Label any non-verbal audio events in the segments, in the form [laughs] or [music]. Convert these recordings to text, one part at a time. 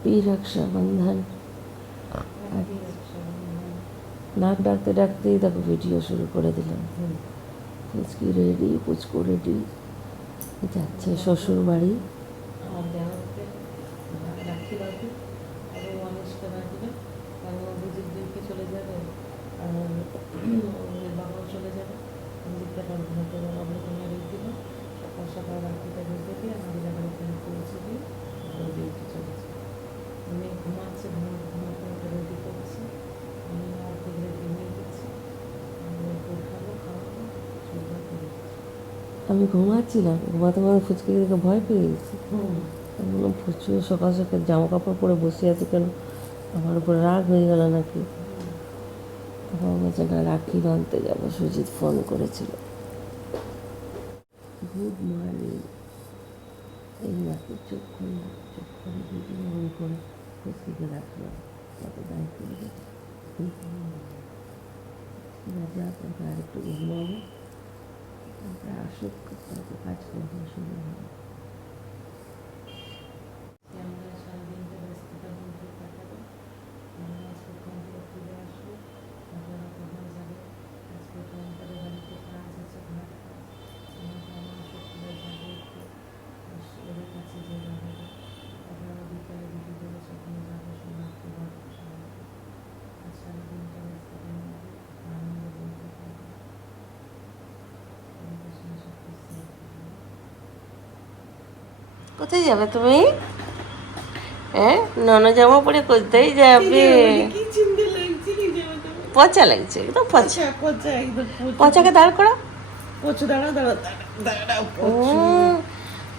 Happy Rakshabandhan নাক ডাকতে ডাকতেই দেখো ভিডিও শুরু করে দিলাম। পুচকি রেডি পুচকু রেডি যাচ্ছে শ্বশুর বাড়ি সকাল সকাল রাখিটা রেখে দিয়ে ওখানে পৌঁছে দিয়ে ডিউটি চলেছে আমি ঘুমাচ্ছে ঘুমাতে ঘুমাতে ওকে রেডি করছি। আমি গেছি। আমি উঠাবো খাওয়াবো চলবে আমি ঘুমাচ্ছিলাম ঘুমাতে ঘুমাতে ফুচকে দেখে ভয় পেয়ে গেছি। আমি বললাম প্রচুর সকাল সকাল জামা কাপড় পরে বসে আছে কেন? আমার উপরে রাগ হয়ে গেল নাকি? তখন বলছে না রাখি বাঁধতে যাব সুজিত ফোন করেছিল। গুড মর্নিং এই মাত্র চোখ খুললাম চোখ করে ভিডিও অন করে। ফুচকিকে রাখলাম কত দায় করবে যা তারপর আরেকটু ঘুমাবো তারপরে আসুক তারপর কাজ করব শুরু হবে আমরা সারাদিনটা ব্যস্ততার মধ্যে কাটাবো আমরা আজকে কম্পিউটার ফিরে আসব আপনারা কোথায় যাবে আজকে তো আমাদের বাড়িতে কাজ আছে ঘর কাজ আমাকে আমার শুক্রবার যাব একটু ওদের কাছে যে যাবে আপনারা বিকালে দিদি দেবে সেখানে যাব সোনাকে ঘর আর সারাদিনটা ব্যস্ততার মধ্যে আনন্দ বলতে পারব আমাদের সঙ্গে সব কিছু কোথায় যাবে তুমি? হ্যাঁ নন জামা পরে কোথায় যাবে? পচা লাগছে একদম পচা। পচা পচা একদম পচাকে দাঁড় করো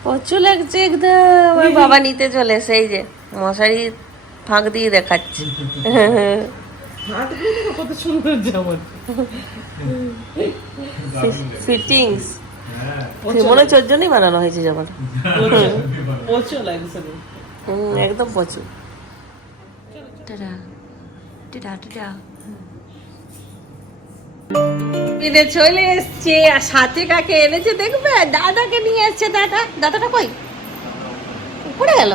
পচু লাগছে একদম। ওর বাবা নিতে চলে এসে এই যে মশারি ফাঁক দিয়ে দেখাচ্ছে। কত সুন্দর জামা। ফিটিংস মনে হচ্ছে ওর জন্যই বানানো হয়েছে জামাটা। একদম। প্রচুর এদের চলে এসছে আর সাথে কাকে এনেছে দেখবে? দাদাকে নিয়ে এসছে দাদা। দাদাটা কই? পড়ে গেল।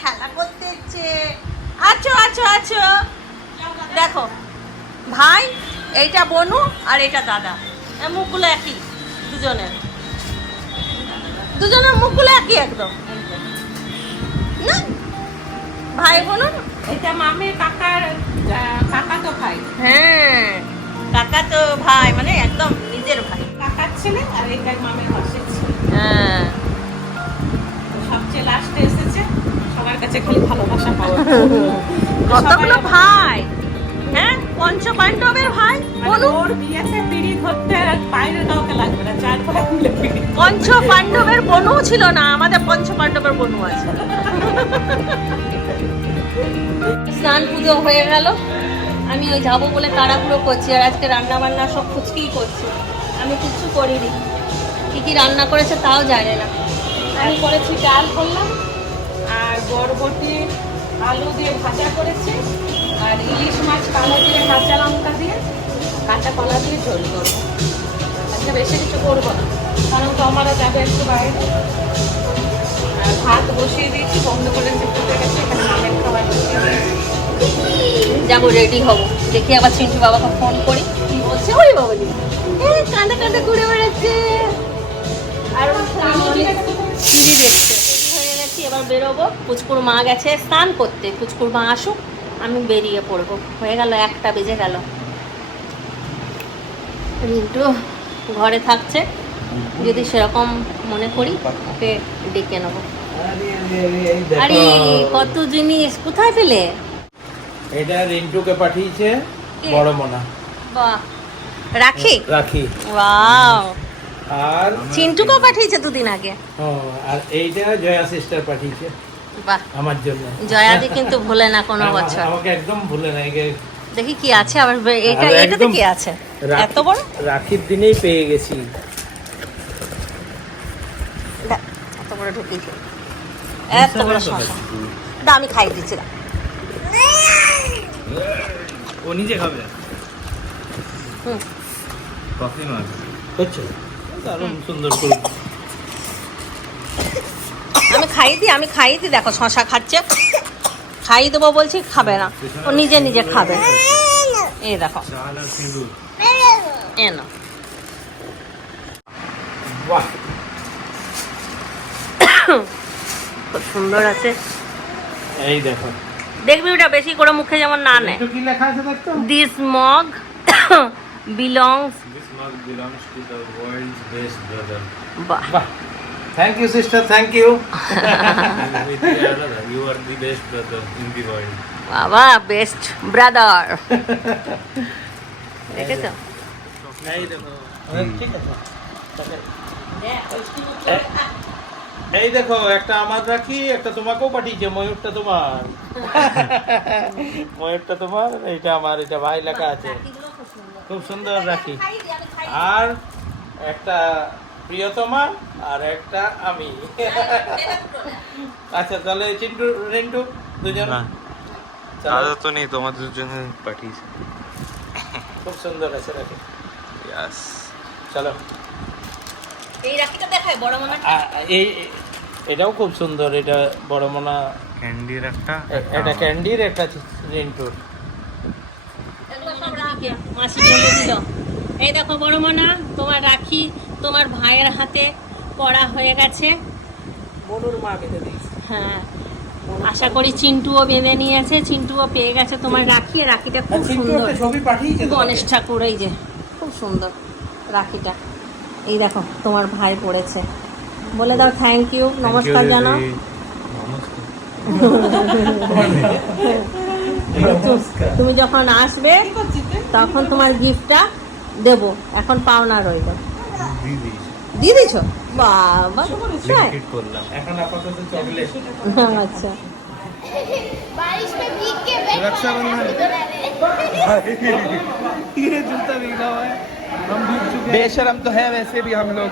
খেলা করতে এসছে। আছো আছো আছো। দেখো ভাই এইটা বনু আর এটা দাদা। মুখগুলো একই দুজনের। দুজনের মুখগুলো একই একদম। না? ভাই বোনের এটা মামের কাকার কাকা তো ভাই। হ্যাঁ কাকা তো ভাই মানে একদম নিজের ভাই। কাকার ছেলে আর এটা মামের ছেলে। হ্যাঁ। সবচেয়ে লাস্টে এসেছে সবার কাছে খালি ভালোবাসা পাওয়া। কতগুলো ভাই? হ্যাঁ পঞ্চ পাণ্ডবের ভাই বলুন। ওর বিয়েতে পিড়ি ধরতে আর বাইরের কাউকে লাগবে না চার ভাই পিড়ি। পঞ্চ পাণ্ডবের বনু ছিল না আমাদের পঞ্চ পাণ্ডবের বনু আছে। স্নান পুজো হয়ে গেল। আমি ওই যাব বলে তাড়াহুড়ো করছি আর আজকে রান্না বান্না সব ফুচকিই করছি। আমি কিচ্ছু করিনি। কি কি রান্না করেছে তাও জানে না। আমি করেছি ডাল করলাম আর বরবটি আলু দিয়ে ভাজা করেছি। আর ইলিশ মাছ কালো দিয়ে, কাঁচা লঙ্কা দিয়ে, কাঁচা কলা দিয়ে ঝোল করব। আজকে বেশি কিছু করব না, কারণ তো আমারও যাবে একটু বাইরে। আর ভাত বসিয়ে দিয়েছি, বন্ধ করেছি ফুটে গেছে, এখানে খাবার বসিয়ে যাব রেডি হব। দেখি আবার চিন্টু বাবাকে ফোন করি। কি বলছে? ওই বাবা কাঁদে কাঁদে ঘুরে বেড়াচ্ছে। আর দেখছে হয়ে গেছি, এবার বেরোবো। পুচকুর মা গেছে স্নান করতে। পুচকুর মা আসুক। আমি বেরিয়ে পড়ব। হয়ে গেল একটা বেজে গেল। রিন্টু ঘরে থাকছে। যদি সেরকম মনে করি ওকে ডেকে নেব। আরে কত জিনিস কোথায় পেলে? এটা রিন্টুকে পাঠিয়েছে বড় মোনা। বাহ। রাখি? রাখি। ওয়াও। আর চিন্টুকেও পাঠিয়েছে দুদিন আগে। ও, আর এইটা জয়া সিস্টার পাঠিয়েছে। বাহ। আমার জন্য। জয়াদি কিন্তু ভুলে না কোনো বছর। আমাকে একদম ভুলে গে- দেখি কি আছে আবার এটা এটাতে কি আছে? এত বড়? রাখির দিনেই পেয়ে গেছি। এত বড় ঢুকিয়েছে এত বড় শশা দা আমি খাই দিচ্ছি দা। ও নিজে খাবে? হুম। কফি মাছ। হচ্ছে দারুণ সুন্দর করে খাইয়ে দিই আমি খাইয়ে দিই দেখো শশা খাচ্ছে। খাইয়ে দেবো বলছি খাবে না। ও নিজে নিজে খাবে। এই দেখো। এ না খুব সুন্দর আছে। এই দেখো। দেখবি ওটা বেশি করে মুখে যেমন না নেয় কি লেখা আছে দেখতো this mug belongs this mug belongs to the world's best brother বাহ। বাহ thank you sister thank you with আলাদা you are the best brother in the world বাবা বেস্ট ব্রাদার দেখেছ এই দেখো ঠিক আছে এই দেখো একটা আমার রাখি একটা তোমাকেও পাঠিয়েছে ময়ূরটা তোমার ময়ূরটা তোমার এইটা আমার এটা ভাই লেখা আছে খুব সুন্দর রাখি আর একটা প্রিয়তমা আর একটা আমি। আচ্ছা তাহলে চিন্টু রেন্টু দুজন? দাদা তো নেই তোমাদের জন্য পাঠিয়েছি। খুব সুন্দর আছে রাখি। ইয়াস চলো। এই রাখিটা দেখায় বড় মনে এই এটাও খুব সুন্দর এটা বড় মনা ক্যান্ডির একটা। এটা ক্যান্ডির একটা রেন্টুর এগুলো সব রাখিকে মাসি বলে দিল। এই দেখো বড় মনা তোমার রাখি। তোমার ভাইয়ের হাতে পড়া হয়ে গেছে। বনুর মা বেঁধে দিয়েছে। হ্যাঁ আশা করি চিন্টুও বেঁধে নিয়েছে। চিন্টুও পেয়ে গেছে। তোমার রাখি রাখিটা খুব সুন্দর। একটা ছবি পাঠিয়েছে গণেশ ঠাকুর এই যে খুব সুন্দর রাখিটা। এই দেখো তোমার ভাই পড়েছে। বলে দাও থ্যাংক ইউ নমস্কার জানাও নমস্কার। তুমি যখন আসবে তখন তোমার গিফটটা দেব। এখন পাওনা রইল। দিয়ে দিছ বাবা তাই? করলাম এখন আপাতত চকলেট আচ্ছা बारिश में भीग के बैठ ये जूता भीगा हुआ है हम भीग चुके बेशरम तो है वैसे भी हम लोग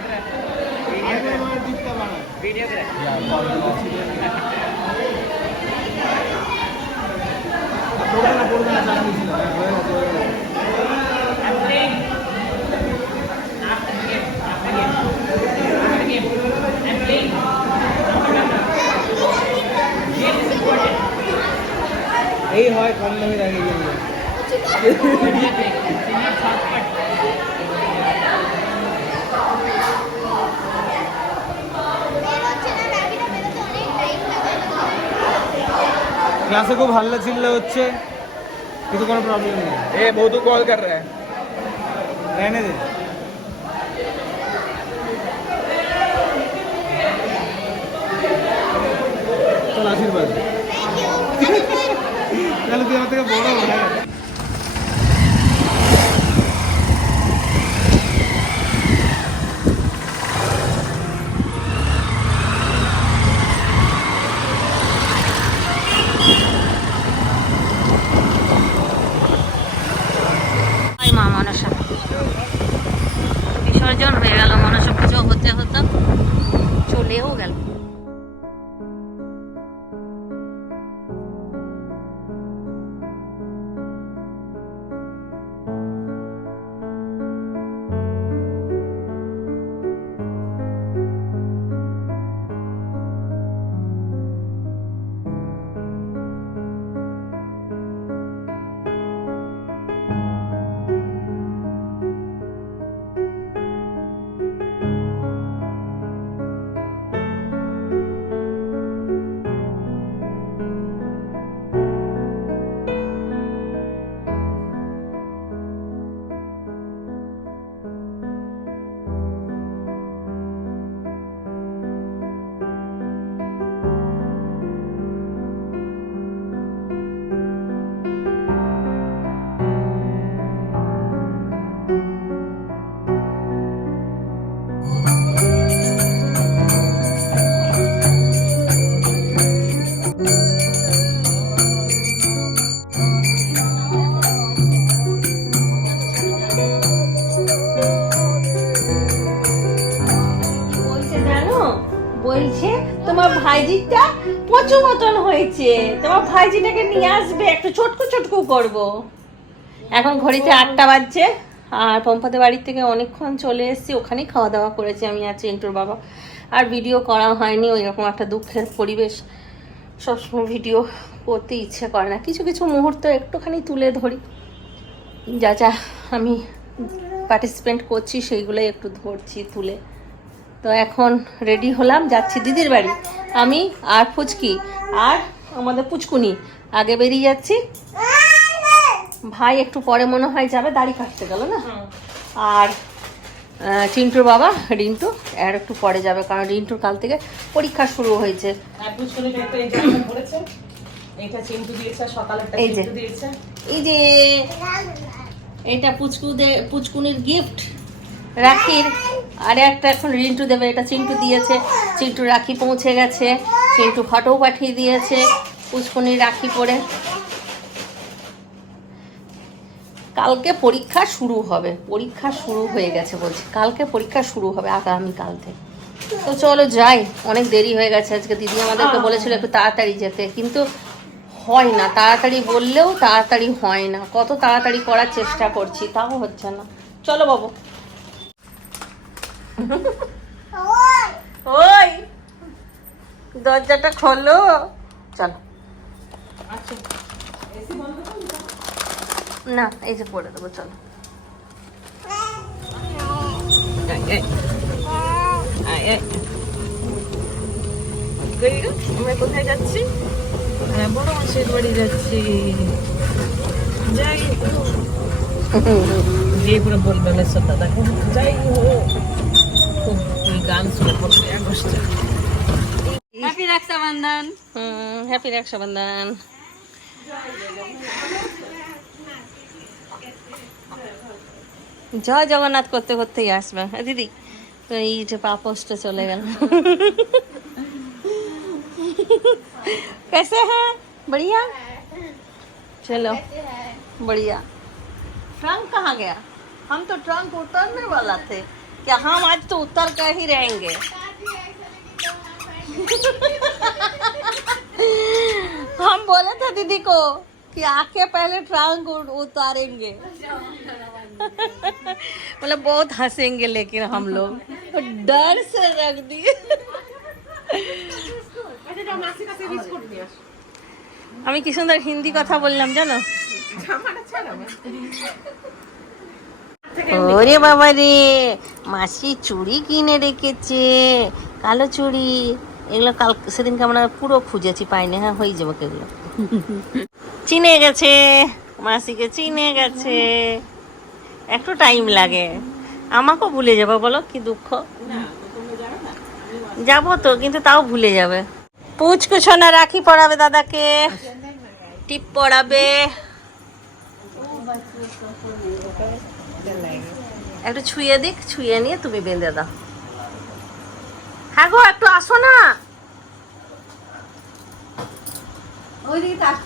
এই হয় কম দামে রাখে গেলে বেরোচ্ছে না রাগিটা বেরোতে অনেক টাইম লাগে ক্লাসে খুব হাল্লা চিল্লা হচ্ছে কিন্তু কোনো প্রবলেম নেই এ মধু কল কর रहा है रहने दे তাহলে তুই আমার তোমার ভাইজিটাকে নিয়ে আসবে, একটু ছোটকু ছোটকু করব। এখন ঘড়িতে আটটা বাজছে, আর পম্পাদের বাড়ির থেকে অনেকক্ষণ চলে এসেছি, ওখানেই খাওয়া দাওয়া করেছি আমি আর চিন্টুর বাবা। আর ভিডিও করা হয়নি ওই রকম একটা দুঃখের পরিবেশ। সবসময় ভিডিও করতে ইচ্ছে করে না। কিছু কিছু মুহূর্ত একটুখানি তুলে ধরি। যা যা আমি পার্টিসিপেন্ট করছি, সেইগুলোই একটু ধরছি, তুলে। তো এখন রেডি হলাম, যাচ্ছি দিদির বাড়ি। আমি আর ফুচকি, আর আমাদের পুচকুনি। আগে বেরিয়ে যাচ্ছি। ভাই একটু পরে মনে হয় যাবে দাড়ি কাটতে গেল না? আর আহ, চিন্টুর বাবা রিন্টু আর একটু পরে যাবে কারণ রিন্টুর কাল থেকে পরীক্ষা শুরু হয়েছে। এই যে। এই যে এটা পুচকুদের পুচকুনির গিফট রাখির। আর একটা এখন রিন্টু দেবে, এটা চিন্টু দিয়েছে। চিন্টু রাখি পৌঁছে গেছে। চিন্টু ফটোও পাঠিয়ে দিয়েছে পুচকুনির রাখি পরে কালকে পরীক্ষা শুরু হবে। পরীক্ষা শুরু হয়ে গেছে বলছি। কালকে পরীক্ষা শুরু হবে আগামীকাল থেকে। তো চলো যাই। অনেক দেরি হয়ে গেছে আজকে। দিদি আমাদেরকে বলেছিল একটু তাড়াতাড়ি যেতে। কিন্তু হয় না। তাড়াতাড়ি বললেও তাড়াতাড়ি হয় না। কত তাড়াতাড়ি করার চেষ্টা করছি, তাও হচ্ছে না। চলো বাবু। ওই। দরজাটা খোলো। চলো। আচ্ছা। না এই যে পড়ে দেবো চলো। আমরা কোথায় যাচ্ছি? হ্যাঁ বড় মাসির বাড়ি যাচ্ছি। যাই দিয়ে [laughs] পুরো বলবে মেসরটা দেখো যাই হোক। গান শুনে পড়বে আগস্টে happy Raksha Bandhan hmm happy Raksha Bandhan জয় জগন্নাথ করতে করতেই আসবে হ্যাঁ দিদি তো এই যে পাপসটা চলে গেল कैसे हैं बढ़िया चलो बढ़िया ट्रंक कहाँ गया हम तो ट्रंक उतरने वाला थे क्या हम आज तो उतर कर ही रहेंगे हम बोले थे दीदी को कि आके पहले ट्रंक उ- उतारेंगे मतलब बहुत हंसेंगे लेकिन हम लोग डर से रख दिए আমি কি সুন্দর হিন্দি কথা বললাম জানো ওরে বাবা রে মাসি চুড়ি কিনে রেখেছে, কালো চুড়ি। এগুলো কাল, সেদিনকে আমরা পুরো খুঁজেছি, পাইনি হ্যাঁ হয়ে যাব এগুলো চিনে গেছে, মাসিকে চিনে গেছে। একটু টাইম লাগে। আমাকেও ভুলে যাব, বলো, কি দুঃখ? যাব তো, কিন্তু তাও ভুলে যাবে। পুচকু রাখি পড়াবে দাদাকে, টিপ পড়াবে একটু ছুঁয়ে দিক ছুঁয়ে নিয়ে তুমি বেঁধে দাও। হ্যাঁ গো একটু আসো না। টাটা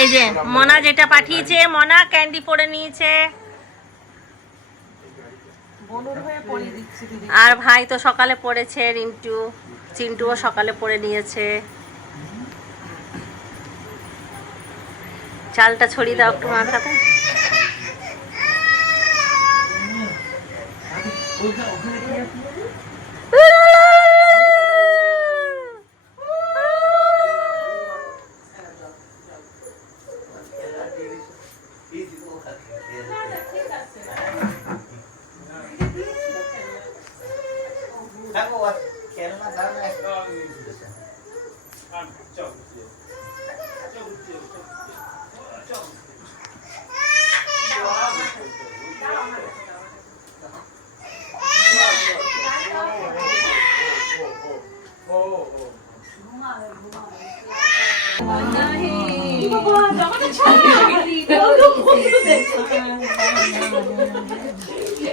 এই যে, মনা যেটা পাঠিয়েছে, মনা ক্যান্ডি পরে নিয়েছে। আর ভাই তো সকালে পড়েছে, রিন্টু। চিন্টুও সকালে পড়ে নিয়েছে। চালটা ছড়িয়ে দাও একটু মাথাতে।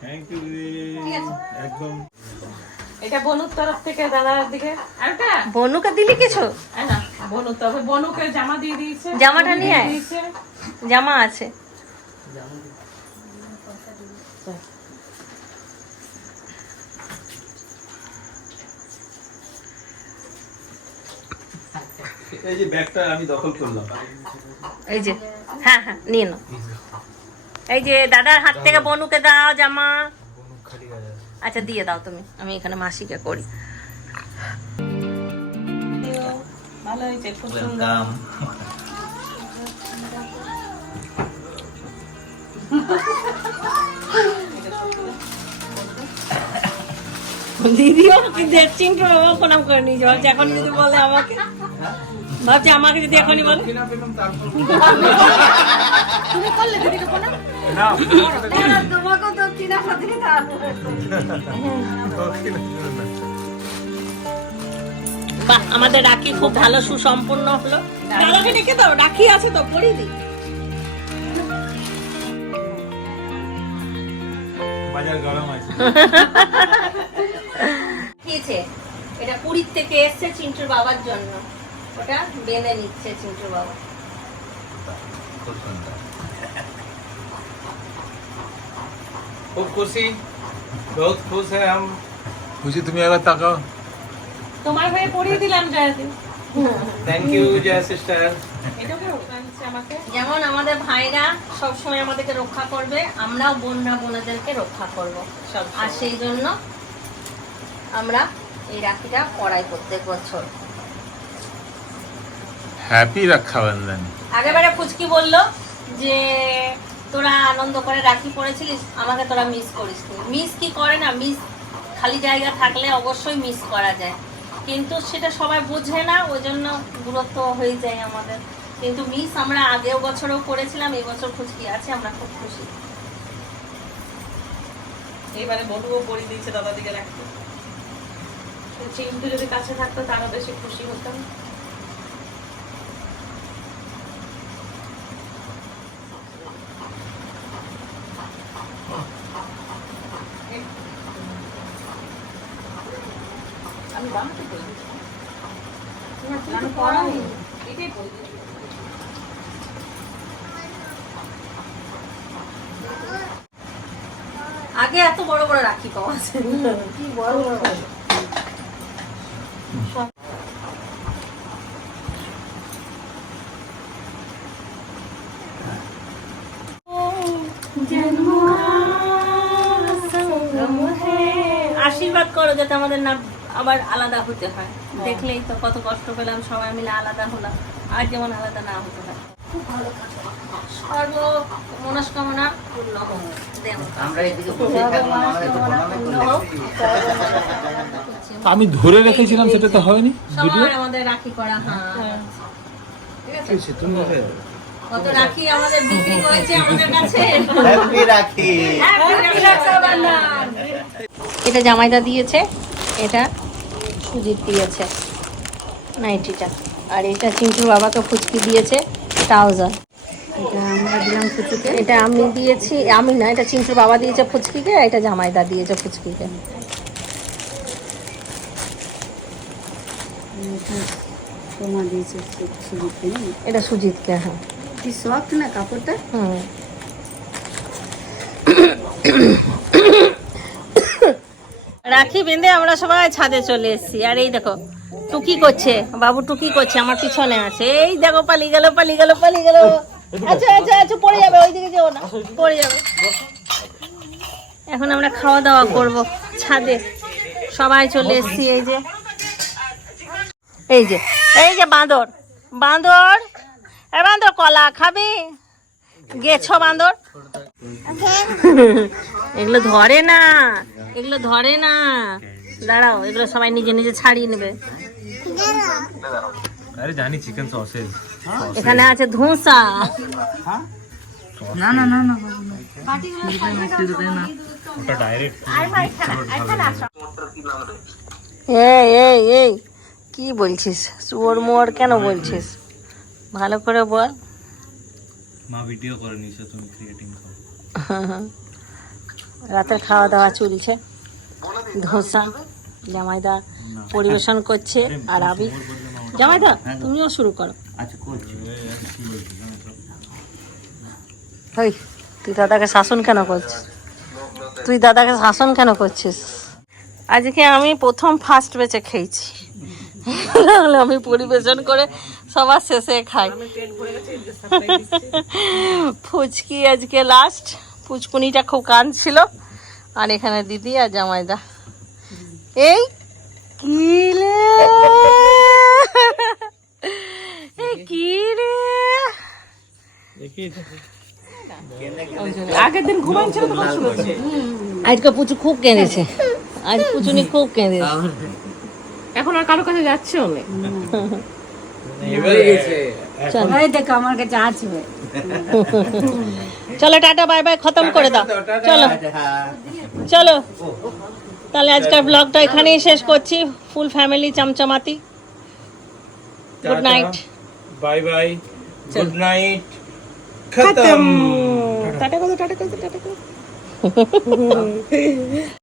থ্যাংক ইউ একদম। এটা বনুর তরফ থেকে দাদার দিকে। আরেকটা বনুকে দিলি কিছু? এই না বনু তবে বনুকে জামা দিয়ে দিয়েছে জামাটা নিয়ে আয়। জামা আছে। এই যে ব্যাগটা আমি দখল করলাম। এই যে হ্যাঁ হ্যাঁ নিয়ে নাও। এই যে দাদার হাত থেকে বনুকে দাও জামা। আচ্ছা দিয়ে দাও তুমি। আমি এখানে মাসিকে করি। ভালো হয়েছে খুব সুন্দর। [laughs] দেখছেন তো বাবা প্রণাম করে নিয়ে যাওয়া এখন যদি বলে আমাকে। ভাবছি আমাকে যদি এখনই বলে। তুমি করলে দিদিকে প্রণাম? তোমাকে তো বাহ আমাদের রাখি খুব ভালো সুসম্পন্ন হলো। দাদাকে ডেকে দাও রাখি আছে তো পড়ি দি বাজার গরম আছে। [laughs] পাঠিয়েছে এটা পুরীর থেকে এসছে চিন্টুর বাবার জন্য। ওটা বেঁধে নিচ্ছে চিন্টুর বাবা। খুব খুশি? বহুত খুশ হ্যাঁ খুশি তুমি তাকাও। তোমার হয়ে পড়িয়ে দিলাম জয়াদি। থ্যাংক ইউ জয়া সিস্টার যেমন আমাদের ভাইরা সবসময় আমাদেরকে রক্ষা করবে আমরাও বোনরা বোনাদেরকে রক্ষা করব। আর সেই জন্য আমরা এই রাখিটা পড়াই প্রত্যেক বছর। হ্যাপি রক্ষাবন্ধন আগেবারে ফুচকি বলল যে তোরা আনন্দ করে রাখি পড়েছিলিস আমাকে তোরা মিস করিস মিস কি করে না মিস খালি জায়গা থাকলে অবশ্যই মিস করা যায়। কিন্তু সেটা সবাই বোঝে না ওই জন্য দূরত্ব হয়ে যায় আমাদের। কিন্তু মিস আমরা আগেও বছরেও করেছিলাম এই বছর ফুচকি আছে আমরা খুব খুশি। এইবারে বনুও পরিয়ে দিয়েছে দাদা দিকে রাখতে চিন্তু যদি কাছে থাকতো তারও বেশি খুশি হতাম। আমি বানাতে বলি। আমি পড়াই এটাই বলি। আগে এত বড় বড় রাখি পাওয়া যায়। কি বড় বড় আশীর্বাদ করো যাতে আমাদের না আবার আলাদা হতে হয়। দেখলেই তো কত কষ্ট পেলাম সবাই মিলে আলাদা হলাম আর যেমন আলাদা না হতে হয়। সর্ব মনস্কামনা পূর্ণ হোক। আমি ধরে রেখেছিলাম সেটা তো হয়নি আমাদের রাখি করা হ্যাঁ। ঠিক আছে? তুমি কত রাখি আমাদের বিক্রি করেছে আমাদের কাছে? হ্যাপি রাখি। এটা জামাইদা দিয়েছে এটা সুজিত দিয়েছে নাইটিটা। আর এটা চিন্টুর বাবাকে ফুচকি দিয়েছে ট্রাউজার এটা আমরা দিলাম ফুচকিকে এটা আমি দিয়েছি আমি না এটা চিন্টুর বাবা দিয়েছে ফুচকিকে এটা জামাইদা দিয়েছে ফুচকিকে। এটা সুজিতকে হ্যাঁ। কি সফট না কাপড়টা? হুম। রাখি বেঁধে আমরা সবাই ছাদে চলে এসেছি। আর এই দেখো টুকি করছে বাবু টুকি করছে আমার পিছনে আছে। এই দেখো পালিয়ে গেল পালিয়ে গেল পালিয়ে গেল। আচ্ছা আচ্ছা আচ্ছা পড়ে যাবে ওইদিকে যেও না পড়ে যাবে। এখন আমরা খাওয়া দাওয়া করব ছাদে। সবাই চলে এসেছি এই যে। এই যে এই যে বাঁদর। বাঁদর এ বান্দর কলা খাবে? গেছো বান্দর? এগুলো ধরে না এগুলো ধরে না। দাঁড়াও এগুলো সবাই নিজে নিজে ছাড়িয়ে নেবে। আরে জানি চিকেন সসেজ এখানে আছে ধোসা। না না না না এই এই এই কি বলছিস? চোর মোর কেন বলছিস? ভালো করে বল। মা ভিডিও করে নিছে তুমি ক্রিয়েটিং করো। [laughs] রাতের খাওয়া দাওয়া চলছে। ধোসা জামাইদা পরিবেশন করছে আর আমি জামাইদা তুমিও শুরু করো। আচ্ছা করছি। ওই তুই দাদাকে শাসন কেন করছিস? তুই দাদাকে শাসন কেন করছিস? আজকে আমি প্রথম ফার্স্ট বেচে খেয়েছি। [laughs] আমি পরিবেশন করে সবার শেষে খাই। ফুচকি আজকে লাস্ট ফুচকুনিটা খুব কাঁদছিল আর এখানে দিদি আর জামাইদা। এই কি রে? এই কি রে? আগের দিন ঘুমাইছিল তখন শুনেছি। আজকে পুচু খুব কেঁদেছে। আজ পুচুনি খুব কেঁদেছে। এখন আর কারও কাছে যাচ্ছে এই দেখো আমার কাছে আসবে। [laughs] চলো টাটা বাই বাই খতম করে দাও। চলো। চলো। তাহলে আজকের ব্লগটা এখানেই শেষ করছি। Full family চমচমাতি। Good night bye bye. Good night খতম। টাটা করো টাটা করো টাটা করো [laughs]